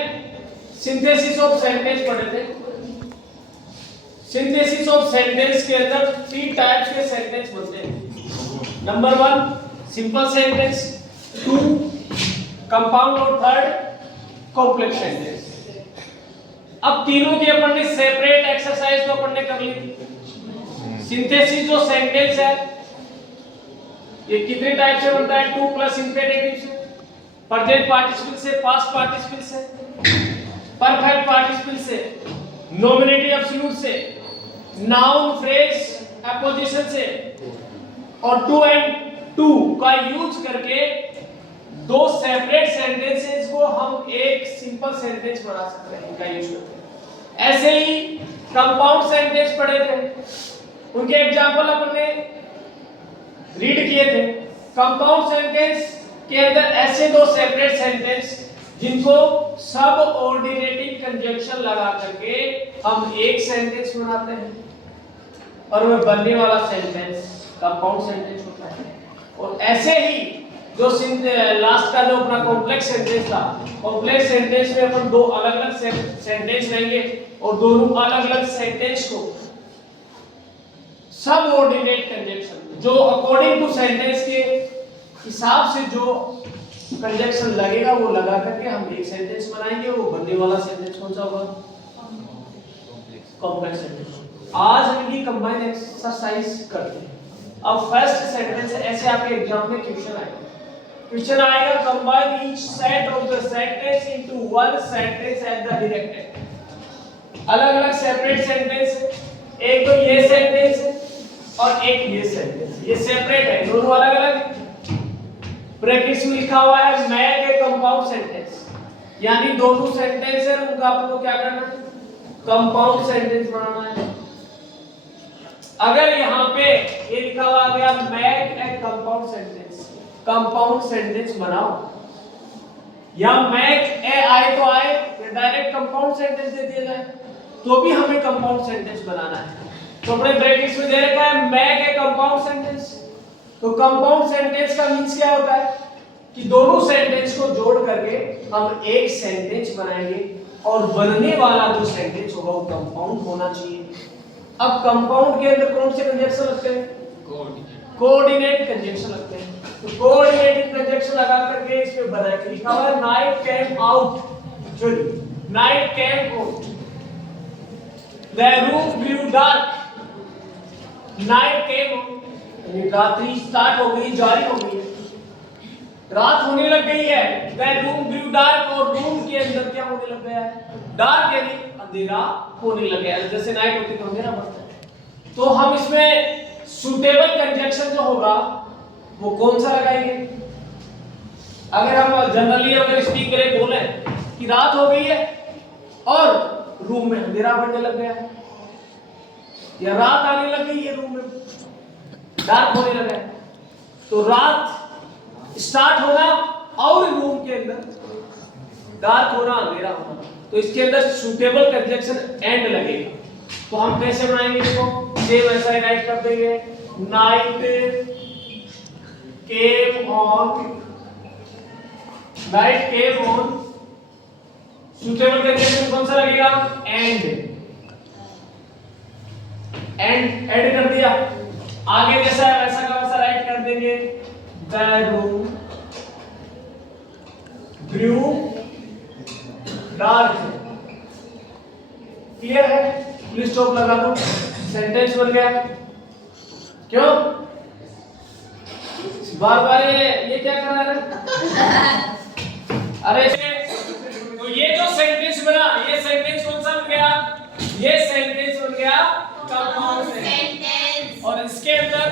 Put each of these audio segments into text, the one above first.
Synthesis of sentence पढ़े थे। Synthesis of sentence के अंदर 3 टाइप्स के सेंटेंस बनते हैं। नंबर 1 सिंपल सेंटेंस, 2 कंपाउंड और 3 कॉम्प्लेक्स सेंटेंस। अब तीनों की अपन ने सेपरेट एक्सरसाइज तो अपन ने कर ली थी। सिंथेसिस जो सेंटेंस है ये कितने टाइप से बनता है? 2 प्लस इंफिनिटिव से, प्रेजेंट पार्टिसिपल से, पास्ट पार्टिसिपल से, परफेक्ट पार्टिसिपल से, नॉमिनेटिव एब्सोल्यूट से, नाउन फ्रेज एपोजिशन से, और टू एंड टू का यूज करके 2 सेपरेट सेंटेंसेस को हम एक सिंपल सेंटेंस बना सकते हैं इनका यूज करके। ऐसे ही कंपाउंड सेंटेंस पढ़े थे, उनके एग्जांपल अपन ने रीड किए थे। कंपाउंड सेंटेंस के अंदर ऐसे 2 सेपरेट सेंटेंस जिनको सब ऑर्डिनेटिंग कंजंक्शन लगा करके हम एक सेंटेंस बनाते हैं, और वह बनने वाला सेंटेंस कंपाउंड सेंटेंस होता है। और ऐसे ही जो लास्ट का जो अपना कॉम्प्लेक्स सेंटेंस था, कॉम्प्लेक्स सेंटेंस में अपन 2 अलग-अलग सेंटेंस लेंगे और दोनों अलग-अलग सेंटेंस को सब ऑर्डिनेट कंजंक्शन जो अकॉर्डिंग टू सेंटेंस के हिसाब से जो कंजंक्शन लगेगा वो लगा करके हम एक सेंटेंस बनाएंगे। वो बनने वाला सेंटेंस कौन सा होगा? Complex sentence. आज हम इनकी कंबाइन एक्सरसाइज करते हैं। अब फर्स्ट सेंटेंस ऐसे आपके एग्जाम में क्वेश्चन आएगा combine each set of the sentence into one sentence at the directed. अलग-अलग सेपरेट सेंटेंस है, एक तो ये सेंटेंस है और एक ये सेंटेंस, ये सेपरेट है, दोनों अलग-अलग। ब्रैकेट्स में लिखा हुआ है मैक ए कंपाउंड सेंटेंस, यानी दोनों सेंटेंस है उनका आपको क्या करना है? कंपाउंड सेंटेंस बनाना है। अगर यहाँ पे ये लिखा हुआ गया make a compound sentence, compound sentence बनाओ, या मैक ए आए तो आए, या डायरेक्ट कंपाउंड सेंटेंस दे दिया जाए तो भी हमें कंपाउंड सेंटेंस बनाना है। तो अपने ब्रैकेट्स में दे रखा है मैक ए कंपाउंड सेंटेंस। तो कंपाउंड सेंटेंस का मींस क्या होता है कि दोनों सेंटेंस को जोड़ करके हम एक सेंटेंस बनाएंगे, और बनने वाला जो सेंटेंस होगा वो कंपाउंड होना चाहिए। अब कंपाउंड के अंदर कौन से कंजंक्शन लगते हैं? कोऑर्डिनेट कंजंक्शन लगते हैं। तो कोऑर्डिनेट कंजंक्शन लगा करके इसमें बना के लिखा हुआ है नाइट कैम आउट, चलिए night came out, the room grew dark, night came out, रात्रि स्टार्ट हो गई, जारी हो गई, रात होने लग गई है। वह रूम ग्रू डार्क, और रूम के अंदर क्या होने लग गया है? डार्क, यानी अंधेरा होने लग गया है। जैसे नाइट होती तो अंधेरा बढ़ता है। तो हम इसमें सूटेबल कंजंक्शन जो होगा वो कौन सा लगाएंगे? अगर हम जनरली अगर स्पीक करें, बोले कि रात हो गई है और रूम में अंधेरा बढ़ने लग गया है, या रात आने लग गई है, रूम में डार्क होने लगा है, तो रात स्टार्ट होना और रूम के अंदर डार्क होना, अंधेरा होना, तो इसके अंदर सूटेबल कंजंक्शन एंड लगेगा। तो हम कैसे बनाएंगे इसको? सेम ऐसा ही राइट कर देंगे night came on, night came on, suitable conjunction कौन सा लगेगा? एंड, एंड ऐड कर दिया। आगे जैसा है वैसा का वैसा राइट कर देंगे the room grew dark. Clear है? फुल स्टॉप लगा दो, सेंटेंस बन गया। क्यों बार बार ये क्या कर रहा है? अरे तो ये जो सेंटेंस बना, ये सेंटेंस कौन सा बन गया? ये सेंटेंस बन गया कंपाउंड सेंटेंस। और इसके अंदर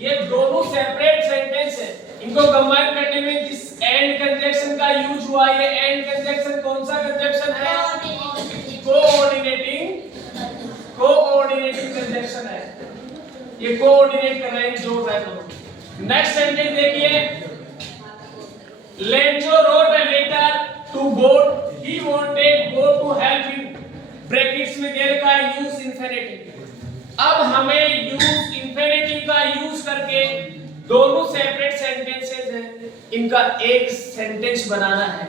ये दोनों सेपरेट सेंटेंस है, इनको कंबाइन करने में जिस एंड कंजंक्शन का यूज हुआ, ये एंड कंजंक्शन कौन सा कंजंक्शन है? कोऑर्डिनेटिंग कंजंक्शन है। ये कोऑर्डिनेट कर रहे हैं, जोड़ रहे हैं। नेक्स्ट सेंटेंस देखिए, Lencho wrote a letter to God, he wanted God to help him, brackets में दे रखा है यूज इंफिनिटिव। अब हमें यूज इंफिनिटिव का यूज करके दोनों सेपरेट सेंटेंसेस हैं, इनका एक सेंटेंस बनाना है।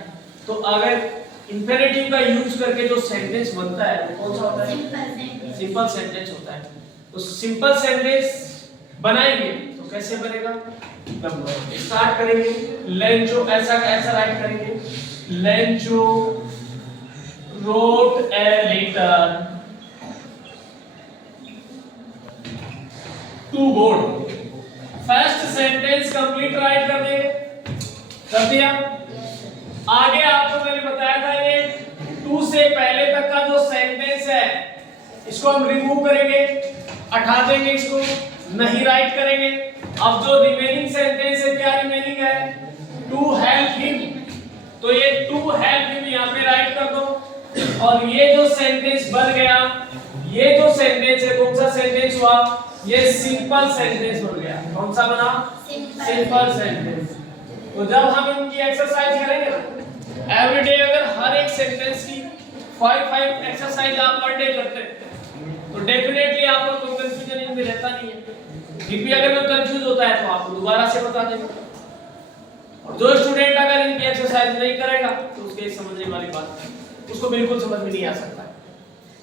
तो अगर इंफिनिटिव का यूज करके जो सेंटेंस बनता है वो कौन सा होता है? सिंपल सेंटेंस होता है। तो सिंपल सेंटेंस बनाएंगे तो कैसे बनेगा? स्टार्ट करेंगे, लेंजो ऐसा का ऐसा राइट करेंगे, लेंजो wrote a letter to God। First sentence complete right कर देंगे, कर दिया। आगे आपको मैंने बताया था ये टू से पहले तक का जो सेंटेंस है इसको हम रिमूव करेंगे, हटा देंगे, इसको नहीं राइट करेंगे। अब जो रिमेनिंग सेंटेंस है क्या रिमेनिंग है? टू हेल्प हिम, तो ये टू हेल्प हिम यहां पे राइट कर दो। और ये जो सेंटेंस बन गया, ये जो सेंटेंस है कौन सा सेंटेंस हुआ? ये सिंपल सेंटेंस बन गया। कौन सा बना? Simple sentence. तो जब हम इनकी एक्सरसाइज करेंगे ना, एवरीडे अगर हर एक सेंटेंस की 5 एक्सरसाइज आप पर डे करते हैं तो डेफिनेटली आपको कोई कंफ्यूजन इनमें रहता नहीं है। फिर भी अगर कोई कंफ्यूज होता है तो आपको दोबारा से बता देंगे। और जो स्टूडेंट अगर इनकी एक्सरसाइज नहीं करेगा तो उसके समझने वाली बात है, उसको बिल्कुल समझ में नहीं आ सकता है।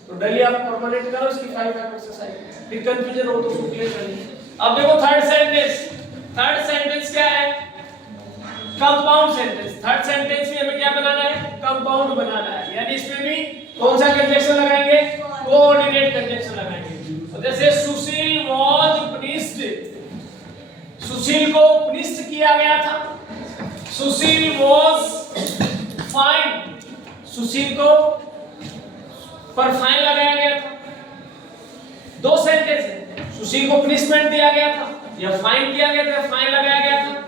तो डेली आप परमानेंट करो इसकी 5 एक्सरसाइज, फिर कंफ्यूजन हो तो उसको क्लियर कर लीजिए। अब देखो थर्ड सेंटेंस क्या है? Compound sentence. थर्ड सेंटेंस में हमें क्या बनाना है? कंपाउंड बनाना है, यानी इसमें भी कौन सा कंजक्शन लगाएंगे? कोऑर्डिनेट कंजक्शन लगाएंगे। तो जैसे सुशील वाज पनिश्ड, सुशील को पनिश्ड किया गया था। सुशील वाज फाइन, सुशील को पर फाइन लगाया गया था। दो सेंटेंस है, सुशील को पनिशमेंट दिया गया था या फाइन किया गया था, फाइन लगाया गया था।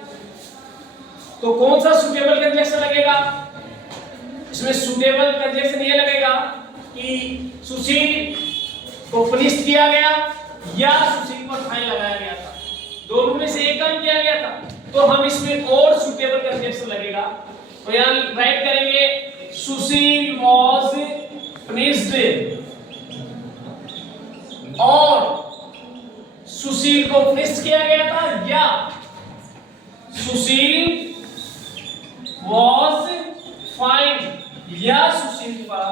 तो कौन सा सुटेबल कंजक्शन लगेगा? इसमें सुटेबल कंजक्शन ये लगेगा कि सुशील को पनिश किया गया या सुशील पर फाइन लगाया गया था, दोनों में से एक काम किया गया था। तो हम इसमें और सुटेबल कंजक्शन लगेगा। तो यहां राइट करेंगे सुशील वाज पनिश्ड, और सुशील को पनिश किया गया था, या सुशील was fined, या सुशील पर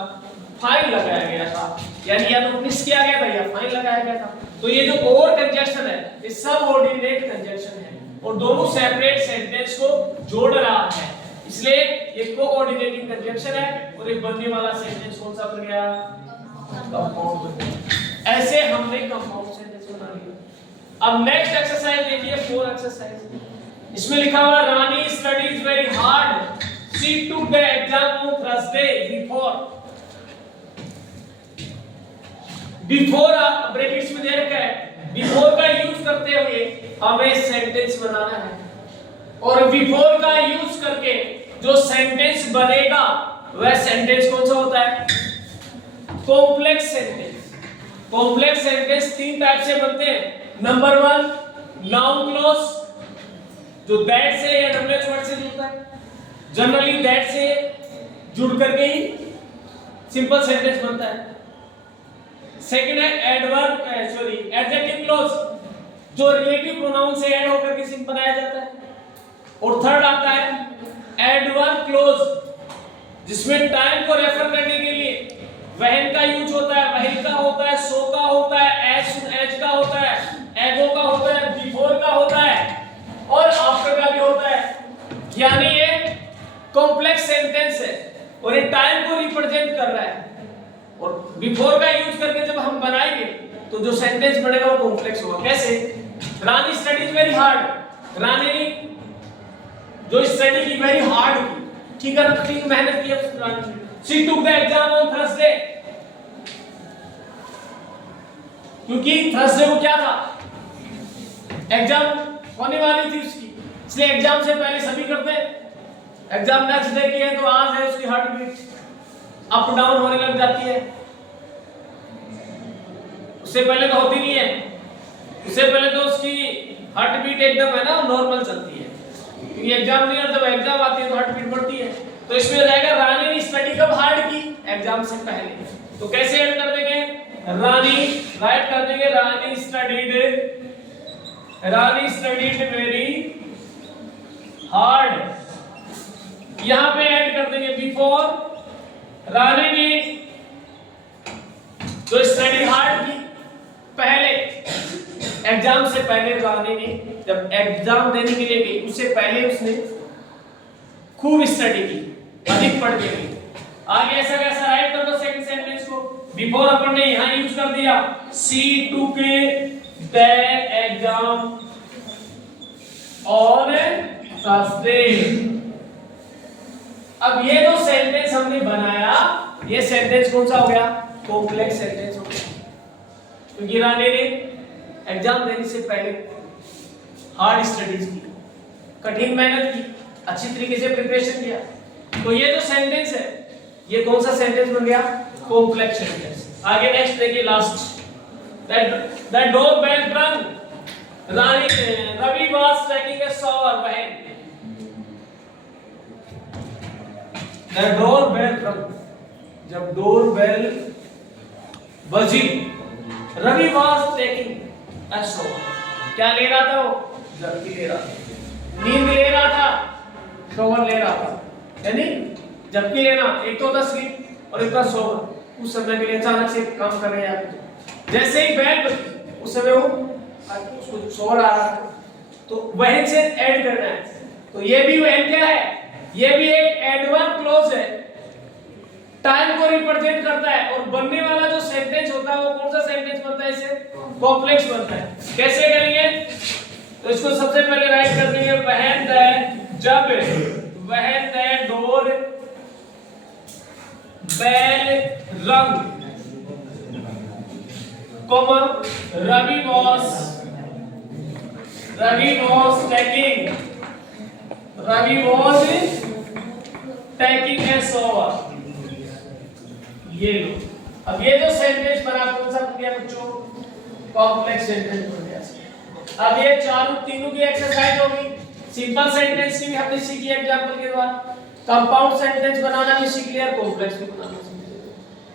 फाइन लगाया गया था, यानी या तो पनिश किया गया था या फाइन लगाया गया था। तो ये जो और कंजक्शन है ये सबऑर्डिनेट कंजक्शन है और दोनों सेपरेट सेंटेंस को जोड़ रहा है, इसलिए ये कोऑर्डिनेटिंग कंजक्शन है। और एक बनने वाला सेंटेंस कौन सा बन गया? कंपाउंड। ऐसे हमने कंपाउंड सेंटेंस बना लिया। अब नेक्स्ट एक्सरसाइज देखिए, 4 एक्सरसाइज। इसमें लिखा हुआ Rani studies very hard, she took the exam on Thursday before brackets में दे रखा है। बिफोर का यूज करते हुए हमें सेंटेंस बनाना है, और बिफोर का यूज करके जो सेंटेंस बनेगा वह सेंटेंस कौन सा होता है? Complex sentence. Complex sentence 3 type से बनते हैं। नंबर 1 नाउन क्लॉज, जो दैट से या डब्ल्यूएच वर्ड से जुड़ता है। जनरली दैट से जुड़ करके ही सिंपल सेंटेंस बनता है। सेकंड है एडजेक्टिव क्लॉज, जो रिलेटिव प्रोनाउन से ऐड होकर के सिंपल बनाया जाता है। और थर्ड आता है एडवर्ब क्लॉज, जिसमें टाइम को रेफर करने के लिए वहन का यूज होता है, वही का होता है, सो का होता है, एज का होता है, एगो का होता है, बिफोर का होता है और आफ्टर का भी होता है। यानी ये कॉम्प्लेक्स सेंटेंस है और ये टाइम को रिप्रेजेंट कर रहा है। और बिफोर का यूज करके जब हम बनाएंगे तो जो सेंटेंस बनेगा वो कॉम्प्लेक्स होगा। कैसे? रानी स्टडीज वेरी हार्ड, रानी जो स्टडी की वेरी हार्ड की, ठीक है ना, ठीक मेहनत की Rani. She took the exam on Thursday, क्योंकि थर्सडे को क्या था? एग्जाम होने वाली थी उसकी, इसलिए एग्जाम से पहले सभी करते हैं। एग्जाम नेक्स्ट डे की है तो आज है, उसकी हार्ट बीट अप डाउन होने लग जाती है। उससे पहले तो होती नहीं है, उससे पहले तो उसकी हार्ट बीट एकदम है ना नॉर्मल चलती है, क्योंकि एग्जाम नहीं है, जब एग्जाम आती है तो हार्ट बीट बढ़ती है। तो इसमें रहेगा रानी ने स्टडी कब हार्ड की? एग्जाम से पहले। तो कैसे ऐड कर देंगे? रानी राइट कर देंगे रानी स्टडीड वेरी हार्ड। यहां पे ऐड कर देंगे बिफोर रानी ने जो स्टडी हार्ड की, पहले एग्जाम से पहले रानी ने जब एग्जाम देने के लिए गई उससे पहले उसने खूब स्टडी की, अधिक पढ़ के गई। आगे ऐसा कैसा राइट कर दो सेकंड सेंटेंस को। बिफोर अपन ने यहां यूज कर दिया सी टू के द एग्जाम ऑन थर्सडे। अब ये जो सेंटेंस हमने बनाया, ये सेंटेंस कौन सा हो गया? कॉम्प्लेक्स सेंटेंस हो गया, क्योंकि रानी ने एग्जाम देने से पहले हार्ड स्टडीज की, कठिन मेहनत की, अच्छी तरीके से प्रिपरेशन किया। तो ये जो सेंटेंस है ये कौन सा सेंटेंस बन गया? Complex sentence. आगे नेक्स्ट देखिए last, that door bell rang, Ravi was taking a shower, when the door bell rang, जब डोर बेल बजी, Ravi was taking a shower, क्या ले रहा था वो? झपकी ले रहा था, नींद ले रहा था, शॉवर ले रहा था, यानी झपकी लेना, एक तो होता स्लीप और एक होता शॉवर। उस समय के लिए अचानक से काम कर रहे हैं, जैसे ही बेल बजी उस समय वो उसको शॉवर आ रहा था, तो वहन से ऐड करना है। तो ये भी वहन क्या है? ये भी एक एडवर्ब क्लॉज है, टाइम को रिप्रेजेंट करता है। और बनने वाला जो सेंटेंस होता है वो कौन सा सेंटेंस बनता है? इसे कॉम्प्लेक्स बनता है। कैसे करेंगे? तो इसको सबसे पहले राइट कर देंगे वहन द, जब when the door bell rang, comma Ravi was taking a shower। ये लो, अब ये जो सेंटेंस बना कौन सा बन गया बच्चों? कॉम्प्लेक्स सेंटेंस बन गया। अब ये तीनों की एक्सरसाइज होगी। सिंपल सेंटेंस की भी हमने सीखी एग्जांपल के द्वारा, कंपाउंड सेंटेंस बनाना भी सीख लिया, कॉम्प्लेक्स भी बनाना सीख लिया।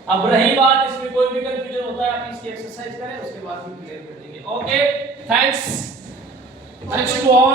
अब रही बात, इसमें कोई भी कंफ्यूजन होता है आप इसकी एक्सरसाइज करें, उसके बाद भी क्लियर कर देंगे। Okay, thanks to all.